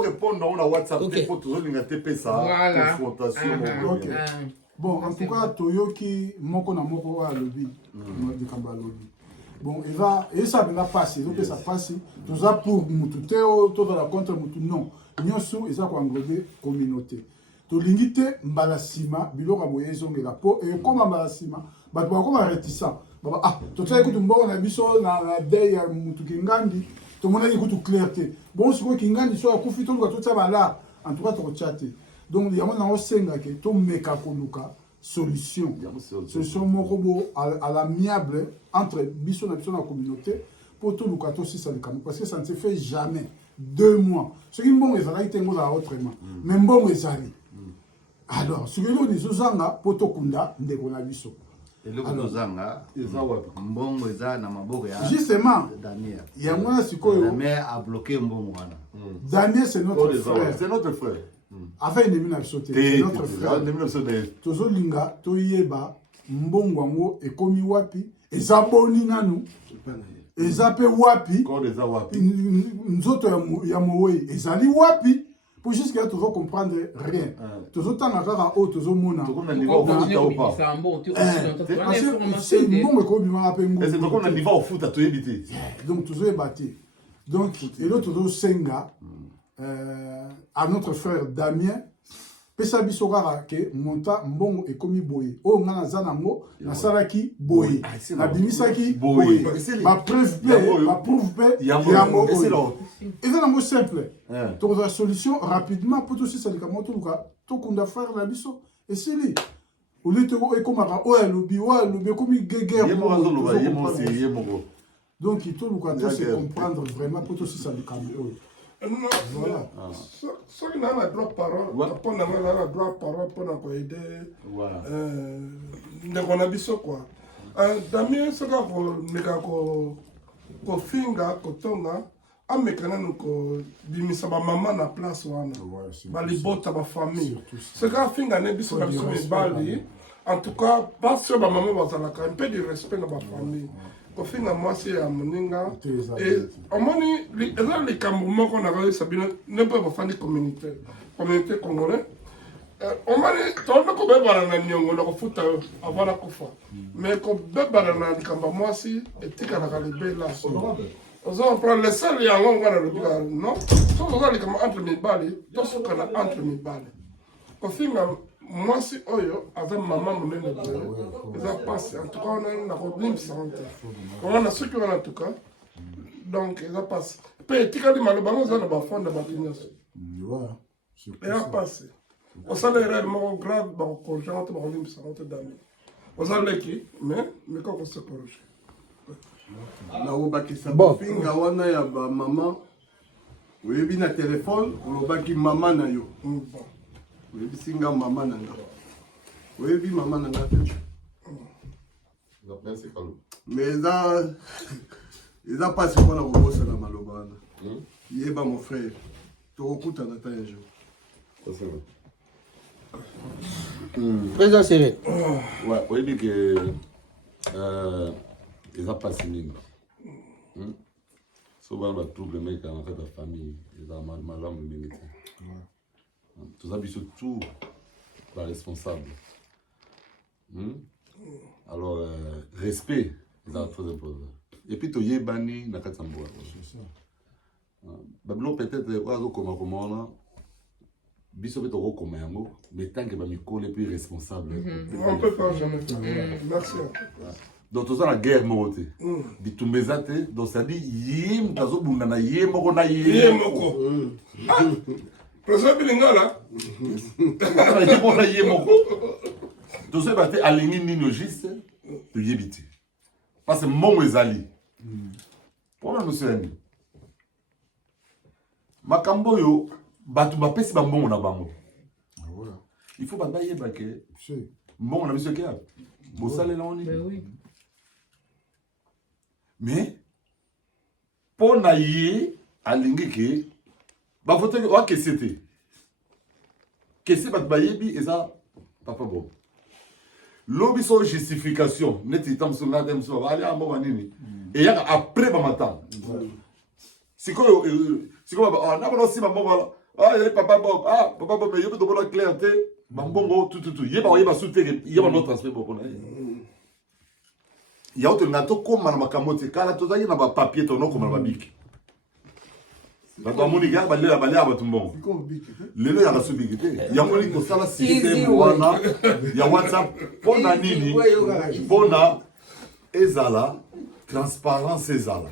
répondre on a WhatsApp pour toujours lingater ça confrontation. Bon, en tout cas, Toyoki moko na moko à lobby, de Kamba lobby. Bon, et ça va passer, donc ça passe. Tout ça pour Moututeo, tout dans la contre Moutou non. Nyosu, et ça pour englober communauté. To limite Mbalasima, Bilora Moyezo et la peau, et comme Mbalasima, bah comme un réticent. Ah, tout ça écoute un bon abisso na la day à Moutoukingandi, tout le monde écoute clarté. Bon, ce que Kingandi soit conflit, tout ça va là, en tout cas, tu chatter. Donc, il y a un senga qui est mekakonuka solution. Solution morobo à l'amiable entre Bisson et la communauté pour tout le cas aussi ça parce que ça ne se fait jamais 2 mois. Ce qui est bon, ils allaient tenir autrement. Mais bon, ils allaient. Alors, ce que nous disons, c'est pour tout le monde, nous avons Bisson. Justement, il y a moi ce a bloqué Mbongo. Daniel, c'est notre frère. C'est notre frère. Enfin, il est sauté. C'est notre frère. Tozo linga, toyeba, mbongwango, et komi wapi, et zaboni nanu, et zape wapi, nzoto ya mowe, et zali wapi, pour jusqu'à toujours comprendre rien. Tozo tanakara o, tozo mona. C'est mbongo komi wapi mbongo. Et c'est donc on a niveau au foot à tout éviter. Donc tozo ebati. Donc, et l'autre tozo senga, à notre frère Damien, pesa bisokara ke monta mbongo ekomi boye. O ngana zanango na salaki boye. Na bimisaki boye. Ma preuve pe yango. Et ça nango simple. To la solution rapidement pour tout ça lika moto luka to kunda frère la biso. Et c'est lui. Au lieu de ekomaka o elobi komi guerre. Donc il faut nous se comprendre vraiment pour tout ça lika moto. Voilà. Ce qui n'a pas droit de parole, on a droit de parole pour aider. On a dit quoi. Damien, ce qu'on finga, kotonga, a mécanisme ko bimisa ba maman na place wana. Ba libota ba famille. Ce qu'on finga ne biso ba bali. En tout cas, pas sur ba maman ba zalaka un peu de respect dans ba famille. Finalement, c'est à Moninga. Et au moins, les Camerounais qu'on a regardé, Sabine, ne peuvent pas faire des communautés congolaises. Au moins, tout le monde peut faire un nyongo, le foot avant la coufa. Mais qu'on peut faire un Camerounais aussi, et tu as regardé là. On prend le seul et on va le dire, non? Si on regarde entre mes balles, tout ce qu'on a entre mes balles. Au final, moi, si Oyo, avec maman, mon aîné, ils ont passé. En tout cas, on a une robine santé. On a ceux qui ont en tout cas. Donc, ils ont passé. Puis, tu as dit, malheureusement, ils ont un fond de bâtiment. Ils ont passé. On s'en est réellement grave, on a conjoint, on a robine santé d'amis. On a l'équipe, mais quand on se corrige. Bon, finga wana ya ba maman. Oui, bien na téléphone, on va qui maman na yo. Oui, singa maman nanga. Oui, bi maman nanga. Mais ils a pas ce qu'on a reçu dans Malobana. Il est pas mon frère. Tu recoutes en attendant un jour. Président Serré. Ouais, oui, dit que ils ont passé ligne. Souvent, on a trouvé mec en fait la famille, ils ont mal à me tout ça, surtout la responsable. Alors, respect, c'est très important. Et puis, tu y es banni dans le Katsamboa. C'est ça. Babylon, peut-être, on a biso peut être comme un mot, mais tant que Bamiko est plus responsable. On ne peut pas jamais faire. Merci. Donc, tout ça, la guerre, morote. Bitumbezate, donc ça dit, yim, tazo bundana, yemoko na yemoko. Président Bilingala. Yemoko na yemoko. Tout ça, bate, aligné nino juste, tu yébiti. Parce que mon ezali. Pour nous, c'est ami. Makambo yo, batu bapesi ba mbongo na bango. Il faut pas yeba que mbongo na biso ke ya. Bosale na oni. Oui. Mais pour na ye alingi ke ba vote wa kesete. Kese bat bayebi eza papa bon. Lobi so justification neti tamso na dem so ali ambo banini. Et ya après ba matin. Siko ba na ba si ba mbongo Ah, il y a papa Bob. Ah, papa Bob, mais il y a pas de clarté. Bambongo, tout. Il y a pas soutenu, il y a pas notre transfert. Il y a autre nato comme ma kamote. Quand tu as un papier, ton nom comme un bic. La famille gars, bah là, bah tout bon. Les deux, il y a la subtilité. Il y a un qui ça la système wana. Il y a WhatsApp. Pona nini. Pona ezala. Transparence ezala.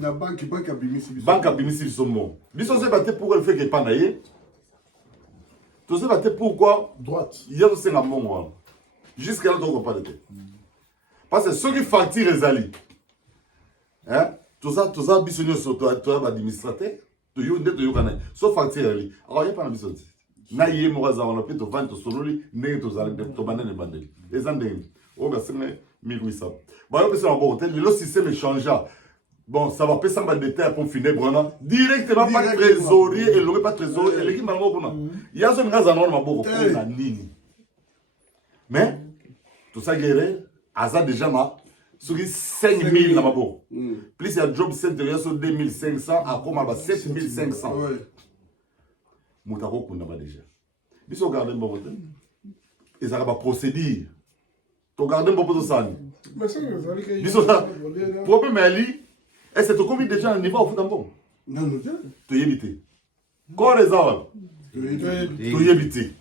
La banque abimisi. Banque abimisi somo. Biso se battre pour le fait que pas naïe. Tu sais battre pourquoi? Droite. Il y a aussi un bon. Jusqu'à là, tu ne pas de tête. Parce que ceux qui facturent les alliés, hein, tout ça, bisogno sur toi, administrateur, tu y as sauf facture les alliés. Alors, il n'y a pas de bisogno. Na yé moraza on a pu te vendre to sololi, ne to zalé to banane bandeli. Les andeng. Oh ben c'est 1800. Bon, on peut se rembourser. Le système est changé. Bon, ça va pas ça va détail pour finir Brona. Directement pas trésorier et l'aurait pas trésorier. Et l'équipe malmo Brona. Il y a ce gars en or ma beaucoup pour nini. Mais tout ça guéré, Asa déjà ma sur 5000 là ma plus il y a job center sur 2500 à comme à 7500. Moutako kunda ba déjà. Biso garder bon côté. Et ça va procédure. To garder bon pour ça. Mais ça vous allez que Biso ça. Problème ali. Et c'est tout comme déjà un niveau au foot bon. Non. Tu y éviter. Quoi les arbres? Tu y éviter.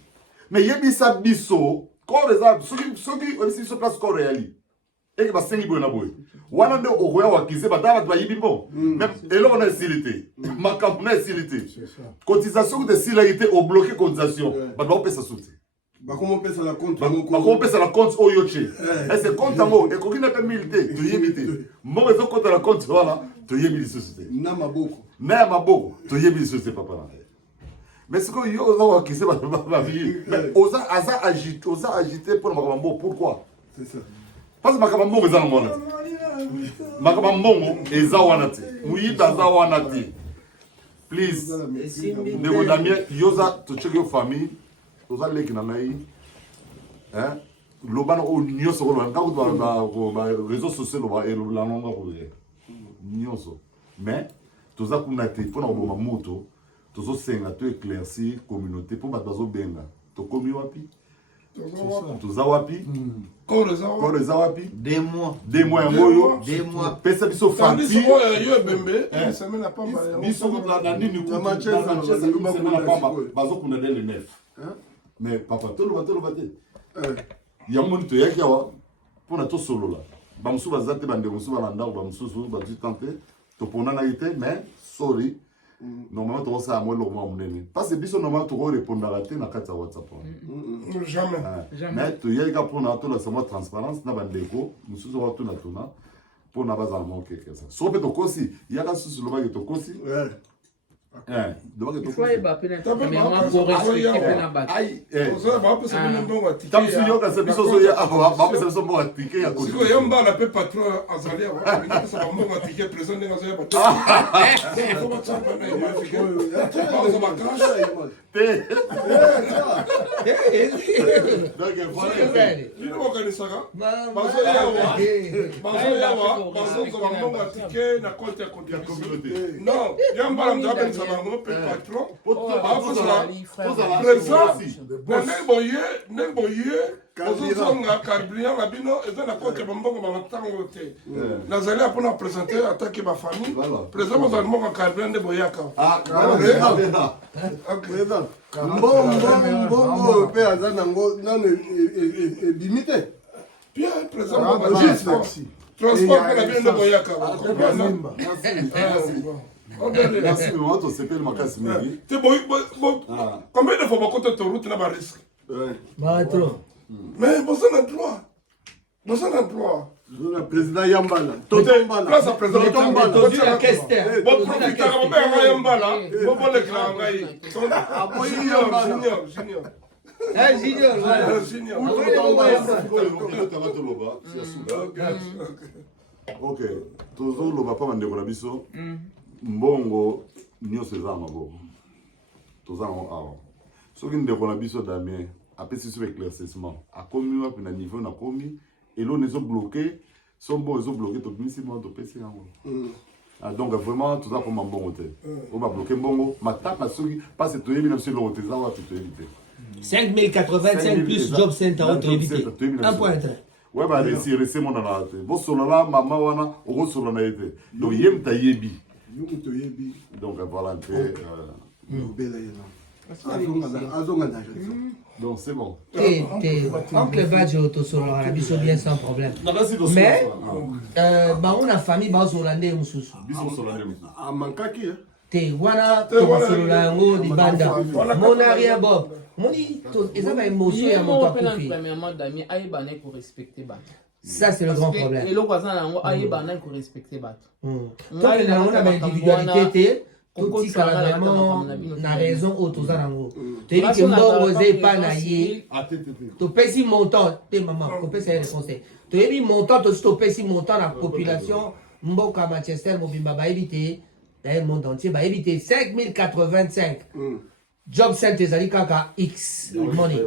Mais yebisa biso, quoi les arbres? Ceux qui aussi se place corps réali. Et que va sengi boy na boy. Wana nde okoya wakize badala twa yibimbo. Même eloko na silité. Makambo na silité. Cotisation de silité au bloqué cotisation. Ba doit pesa souti. Ba comment pesa la compte? Ba comment pesa la compte oyoche. Et c'est compte ngo et kokina pe milité, tu yebite. Mo ezo compte la compte voilà, tu yebite société. Na maboko. Na maboko, tu yebite société papa. Mais ce que yo oza wakize ba vie. Oza agité pour makambo pourquoi? C'est ça. Parce que makambo eza ngona. Makambo eza wana te. Muyita za wana te. Please. Nego Damien, yoza to check your famille. Oza leki na nai. Hein? Lobana o nyoso ko lobana ko ba réseaux sociaux ba elo la nonga ko ye. Nyoso. Mais toza kuna te pona ko ba moto. Tozo senga to éclaircir communauté pour bazo benga. To komi wapi? Toza wapi? Koreza wapi? 2 mois. 2 mois ya moyo. 2 mois. Pesa biso Tandis fati. que yo bembe, une semaine n'a pas mal. Biso na nini ku Manchester na pamba bazo kuna dele 9. Mais papa tolo bate. Ya moni to yaki awa pona to solo la. Ba musu bazate bande musu balanda ba musu ba du tenter to pona na ite mais sorry. Normalement to ça moi lo mo munene. Parce que biso normalement to répondre à na kata WhatsApp. Jamais. Mais to yaka pona to la sama transparence na bandeko musu zo to na tona pona baza mo quelque ça. So pe to kosi yaka susu lo ba to kosi. Il faut y avoir mais moi pour respecter la base. Ça va pas se mettre dans la Tam si yo ka se biso so ya ba ba se so mo atike ya ko. Si ko yamba la pe patron azalia wa, mais ça va mo atike président de ngazaya patron. Il faut pas ça pas na ma atike. Ça va crash. Donc voilà. Tu nous organises ça. Bazo yawa, bazo zo mo atike na compte ya communauté. Non, yamba la mdabe ça va mo pe patron. Nemboye, ozozonga carburant na bino eza na kote bambongo bantango te. Nazali apona présenter attaquer ma famille. Président mozali moko carburant nde boyaka. Mbongo pe aza nango nano ebimi te. Pierre, président transport na bino nde boyaka. Merci, on va s'appeler Makasi Meri. Combien de fois on compte ton route n'a risque? Mais vous avez un droit. Le président Yambala. Place à président Yambala. Bon, profitez, on va faire Yambala. Bon, le grand Junior. Ok, tozo loba pa bandeko na biso. Mbongo nyonso eza maboko. Toza ngo awa. Soki ndeko na biso Damien apesi sur éclaircissement. Akomi wapi na niveau na komi elo nezo bloqué, sombo ezo bloqué to bimisi mo to pesi yango. Donc vraiment, tout ça comme un bon hôtel. On va bloquer bon, ma tape, ma souris, parce que tu es bien sur le hôtel, ça va tout éviter. 5085 plus job center, on te éviter. Un point. Ouais, bah, c'est mon analyse. Bon, sur la maman, on va sur l'analyse. Donc, il y a un taillebi. Donc, voilà un peu. Donc, c'est bon. Oncle Badge autosolo, la biso bien sans problème. Mais, on a famille, on a des moussous. A mankaki, Te wana autosolo la yango di banda. Mon arrière bob. Moni, ils ont une émotion à mon papa. Premièrement, Dami, aïe pour respecter Bat. Ça, c'est le grand problème. Et le voisin, aïe pour respecter Bat. Tant que on a l'individualité, tout ce qui a vraiment na raison autour zango. Tu dis que moi, osé pas naïe. Tu pèses si montant, t'es maman, tu pèses les conseils. Tu dis montant, tu pèses si montant la population, Mboka Manchester, Mobimba, va éviter, le monde entier, va éviter 5085. Job center zali kaka X money.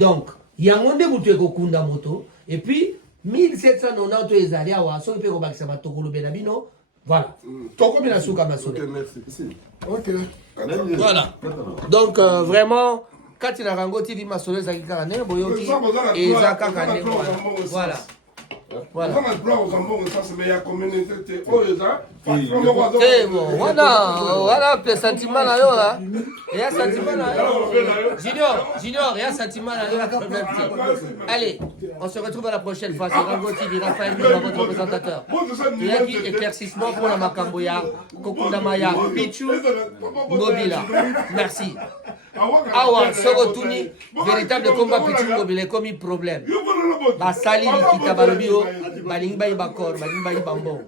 Donc, il y a un monde où tu es kokunda moto et puis 1790 ezali awa so pe ko bakisa matokolo benabino. Voilà. Toko bina suka masolo. Ok. Voilà. Donc vraiment quand il a rango TV masolo ezali kaka ne boyoki eza kaka ne voilà. Voilà. Voilà, le sentiment là, là. Il y a sentiment là. Junior, il y a sentiment là. Allez, on se retrouve à la prochaine fois. C'est Rango TV, Raphaël Miba, votre présentateur. Il y a qui éclaircissement pour la Makamboya, Kokundamaya, Pichu, Mobila. Merci. Awa, Sorotuni, véritable combat Pichu Mobile, comme il problème. Basali, Kitabalobio, Balingba Ibakor, Balingba Ibambo.